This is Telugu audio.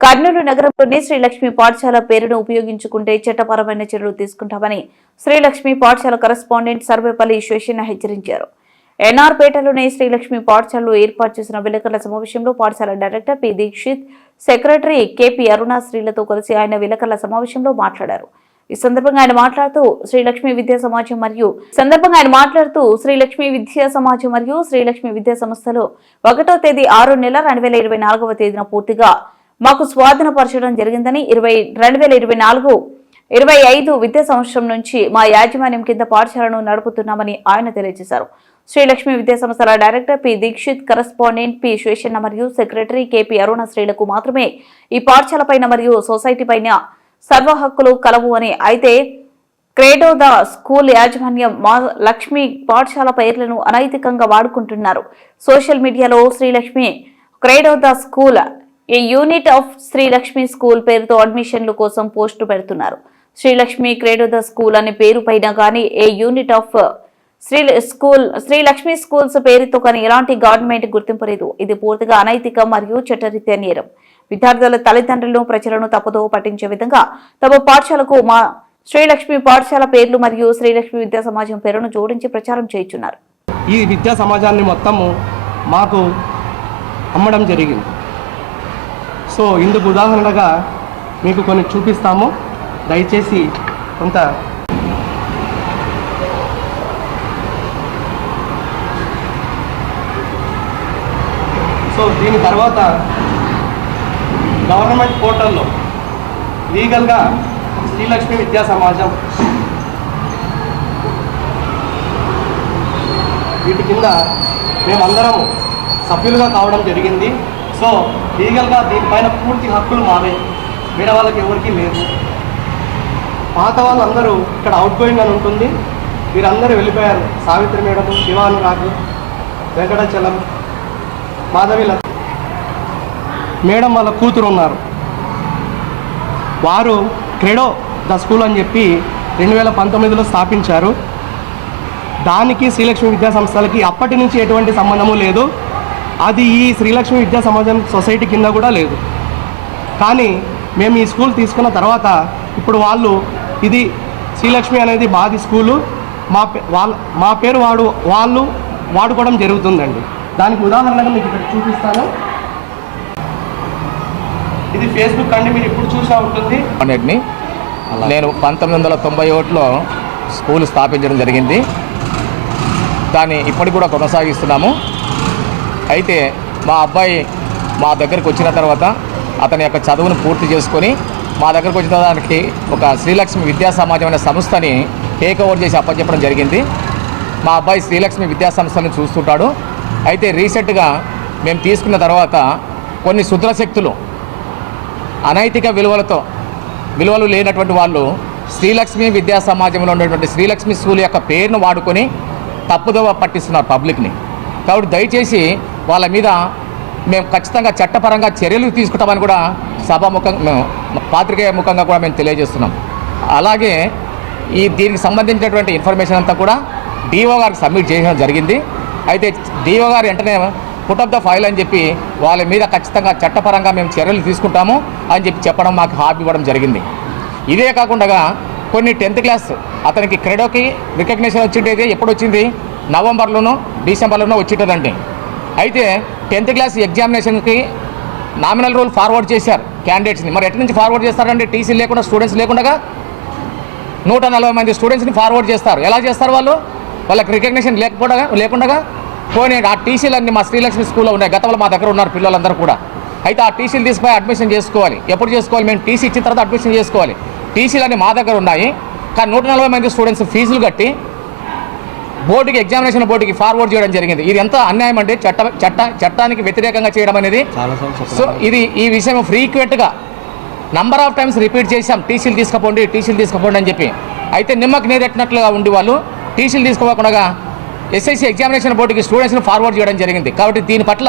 కర్నూలు నగరంలోని శ్రీలక్ష్మి పాఠశాల పేరును ఉపయోగించుకుంటే చట్టపరమైన చర్యలు తీసుకుంటామని శ్రీలక్ష్మి పాఠశాల కరెస్పాండెంట్ సర్వేపల్లి ఈశ్వేషణ హెచ్చరించారు. ఎన్ఆర్పేటలోని శ్రీలక్ష్మి పాఠశాలలో ఏర్పాటు చేసిన విలేకరుల సమావేశంలో పాఠశాల director P Dikshit secretary KP Aruna శ్రీలతో కలిసి ఆయన విలేకరుల సమావేశంలో మాట్లాడారు. ఈ సందర్భంగా ఆయన మాట్లాడుతూ శ్రీలక్ష్మి విద్యా సమాజం మరియు సందర్భంగా ఆయన మాట్లాడుతూ శ్రీలక్ష్మి విద్యా సమాజం మరియు శ్రీలక్ష్మి విద్యా సంస్థలు ఒకటో తేదీ ఆరో నెల రెండు వేల ఇరవై తేదీన పూర్తిగా మాకు స్వాధీనపరచడం జరిగిందని ఇరవై రెండు వేల ఇరవై నాలుగు ఇరవై ఐదు విద్యా సంవత్సరం నుంచి మా యాజమాన్యం కింద పాఠశాలను నడుపుతున్నామని ఆయన తెలియజేశారు. శ్రీలక్ష్మి విద్యా సంస్థల director P. Dikshit correspondent P. Seshanna మరియు సెక్రటరీ కెపి అరుణ శ్రీలకు మాత్రమే ఈ పాఠశాల పైన మరియు సొసైటీ పైన సర్వ హక్కులు కలవు అని అయితే క్రేడో ద స్కూల్ యాజమాన్యం మా లక్ష్మి పాఠశాల పేర్లను అనైతికంగా వాడుకుంటున్నారు. సోషల్ మీడియాలో Srilakshmi credo the school a unit of Srilakshmi school పేరుతో అడ్మిషన్ల కోసం పోస్టు పెడుతున్నారు. శ్రీలక్ష్మి క్రేడో ద స్కూల్ అనే పేరు పైన కానీ a unit of Sri school Srilakshmi schools పేరుతో కానీ ఎలాంటి గవర్నమెంట్ గుర్తింపు లేదు. ఇది పూర్తిగా అనైతిక మరియు చట్టరీత్యా నేరం. విద్యార్థుల తల్లిదండ్రులను ప్రజలను తప్పుదో పట్టించే విధంగా తమ పాఠశాలకు మా శ్రీలక్ష్మి పాఠశాల పేర్లు మరియు శ్రీలక్ష్మి విద్యా సమాజం పేరును జోడించి ప్రచారం చేయుచున్నారు ఈ విద్యా సమాజాన్ని మొత్తము మాకు అమ్మడం జరిగింది. సో ఇందుకు ఉదాహరణగా మీకు కొన్ని చూపిస్తాము. దయచేసి కొంత సో దీని తర్వాత గవర్నమెంట్ పోర్టల్లో లీగల్గా శ్రీలక్ష్మి విద్యా సమాజం వీటి కింద మేమందరం సభ్యులుగా కావడం జరిగింది. సో లీగల్గా దీనిపైన పూర్తి హక్కులు మావే. వేరే వాళ్ళకి ఎవరికీ లేదు పాత వాళ్ళందరూ ఇక్కడ అవుట్ గోయింగ్ అని ఉంటుంది. వీరందరూ వెళ్ళిపోయారు. సావిత్రి మేడం శివానురాగ్ వెంకటాచలం మాధవిల మేడం వాళ్ళ కూతురు ఉన్నారు. వారు క్రెడో ద స్కూల్ అని చెప్పి రెండు వేల పంతొమ్మిదిలో స్థాపించారు. దానికి శ్రీలక్ష్మి విద్యా సంస్థలకి అప్పటి నుంచి ఎటువంటి సంబంధము లేదు. అది ఈ శ్రీలక్ష్మి విద్యా సమాజం సొసైటీ కింద కూడా లేదు. కానీ మేము ఈ స్కూల్ తీసుకున్న తర్వాత ఇప్పుడు వాళ్ళు ఇది శ్రీలక్ష్మి అనేది బాది స్కూలు మా వాళ్ళ మా పేరు వాడు వాళ్ళు వాడుకోవడం జరుగుతుందండి. దానికి ఉదాహరణగా మీకు ఇక్కడ చూపిస్తాను. ఇది ఫేస్బుక్ అండి మీరు ఇప్పుడు చూసా ఉంటుంది. అన్నిటిని నేను పంతొమ్మిది వందల తొంభై ఒకటిలో స్కూల్ స్థాపించడం జరిగింది. దాన్ని ఇప్పటికి కూడా కొనసాగిస్తున్నాము. అయితే మా అబ్బాయి మా దగ్గరకు వచ్చిన తర్వాత అతని యొక్క చదువును పూర్తి చేసుకొని మా దగ్గరకు వచ్చిన దానికి ఒక శ్రీలక్ష్మి విద్యా సమాజం అనే సంస్థని టేక్ ఓవర్ చేసి అప్పచెప్పడం జరిగింది. మా అబ్బాయి శ్రీలక్ష్మి విద్యా సంస్థను చూస్తుంటాడు. అయితే రీసెంట్గా మేము తీసుకున్న తర్వాత కొన్ని శుద్రశక్తులు అనైతిక విలువలతో విలువలు లేనటువంటి వాళ్ళు శ్రీలక్ష్మి విద్యా సమాజంలో ఉన్నటువంటి శ్రీలక్ష్మి స్కూల్ యొక్క పేరును వాడుకొని తప్పుదోవ పట్టిస్తున్నారు పబ్లిక్ని. కాబట్టి దయచేసి వాళ్ళ మీద మేము ఖచ్చితంగా చట్టపరంగా చర్యలు తీసుకుంటామని కూడా సభాముఖం మేము పాత్రికేయ ముఖంగా కూడా మేము తెలియజేస్తున్నాం. అలాగే ఈ దీనికి సంబంధించినటువంటి ఇన్ఫర్మేషన్ అంతా కూడా డిఓ గారికి సబ్మిట్ చేయడం జరిగింది. అయితే డిఓ గారు వెంటనే పుట్ ఆఫ్ ద ఫైల్ అని చెప్పి వాళ్ళ మీద ఖచ్చితంగా చట్టపరంగా మేము చర్యలు తీసుకుంటాము అని చెప్పి చెప్పడం మాకు హామీ ఇవ్వడం జరిగింది. ఇదే కాకుండా కొన్ని టెన్త్ క్లాస్ అతనికి క్రెడోకి రికగ్నేషన్ వచ్చిండేది ఎప్పుడు వచ్చింది నవంబర్లోనూ డిసెంబర్లోనూ వచ్చింటుందండి అయితే టెన్త్ క్లాస్ ఎగ్జామినేషన్కి నామినల్ రూల్ ఫార్వర్డ్ చేశారు క్యాండిడేట్స్ని. మరి ఎటు నుంచి ఫార్వర్డ్ చేస్తారంటే టీసీ లేకుండా స్టూడెంట్స్ లేకుండా నూట నలభై మంది స్టూడెంట్స్ని ఫార్వర్డ్ చేస్తారు. ఎలా చేస్తారు వాళ్ళు? వాళ్ళకి రికగ్నిషన్ లేకపోవడా లేకుండా పోనీ ఆ టీసీలన్నీ మా శ్రీలక్ష్మి స్కూల్లో ఉన్నాయి. గతంలో మా దగ్గర ఉన్నారు పిల్లలందరూ కూడా. అయితే ఆ టీసీలు తీసుకుపోయి అడ్మిషన్ చేసుకోవాలి. ఎప్పుడు చేసుకోవాలి? మేము టీసీ ఇచ్చిన తర్వాత అడ్మిషన్ చేసుకోవాలి. టీసీలు మా దగ్గర ఉన్నాయి. కానీ నూట నలభై మంది స్టూడెంట్స్ ఫీజులు కట్టి బోర్డుకి ఎగ్జామినేషన్ బోర్డుకి ఫార్వర్డ్ చేయడం జరిగింది. ఇది ఎంత అన్యాయం అంటే చట్ట చట్ట చట్టానికి వ్యతిరేకంగా చేయడం అనేది సో ఇది ఈ విషయం ఫ్రీక్వెంట్గా నంబర్ ఆఫ్ టైమ్స్ రిపీట్ చేశాం. టీసీలు తీసుకుపోండి టీసీలు తీసుకుపోండి అని చెప్పి. అయితే నిమ్మకి నీరెట్టినట్లుగా ఉండి వాళ్ళు టీసీలు తీసుకోకుండా ఎస్ఎస్సీ ఎగ్జామినేషన్ బోర్డుకి స్టూడెంట్స్ని ఫార్వర్డ్ చేయడం జరిగింది. కాబట్టి దీని పట్ల